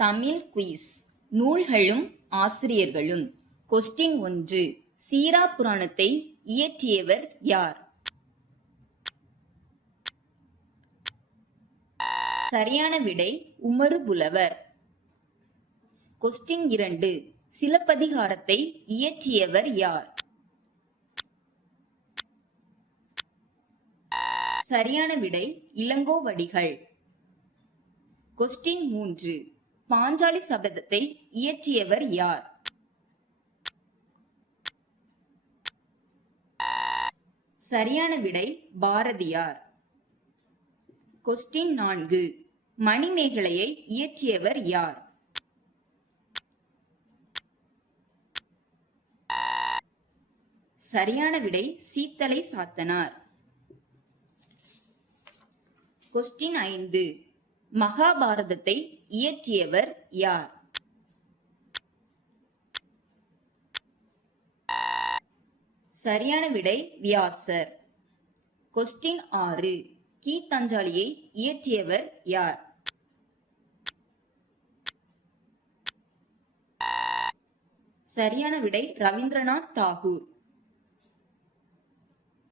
Tamil quiz. நூல்களும் ஆசிரியர்களும். Question 1. சீரா புராணத்தை இயற்றியவர் யார்? சரியான விடை உமறு புலவர். கொஸ்டின் 2. சிலப்பதிகாரத்தை இயற்றியவர் யார்? சரியான விடை இளங்கோவடிகள். கொஸ்டின் 3. பாஞ்சாலி சபதத்தை இயற்றியவர் யார்? சரியான விடை பாரதியார். கொஸ்டின் 4. மணிமேகலையை இயற்றியவர் யார்? சரியான விடை சீத்தலை சாத்தனார். கொஸ்டின் 5. மகாபாரதத்தை இயற்றியவர் யார்? சரியான விடை வியாசர். கொஸ்டின் 6. கீதாஞ்சலியை இயற்றியவர் யார்? சரியான விடை ரவீந்திரநாத் தாகூர்.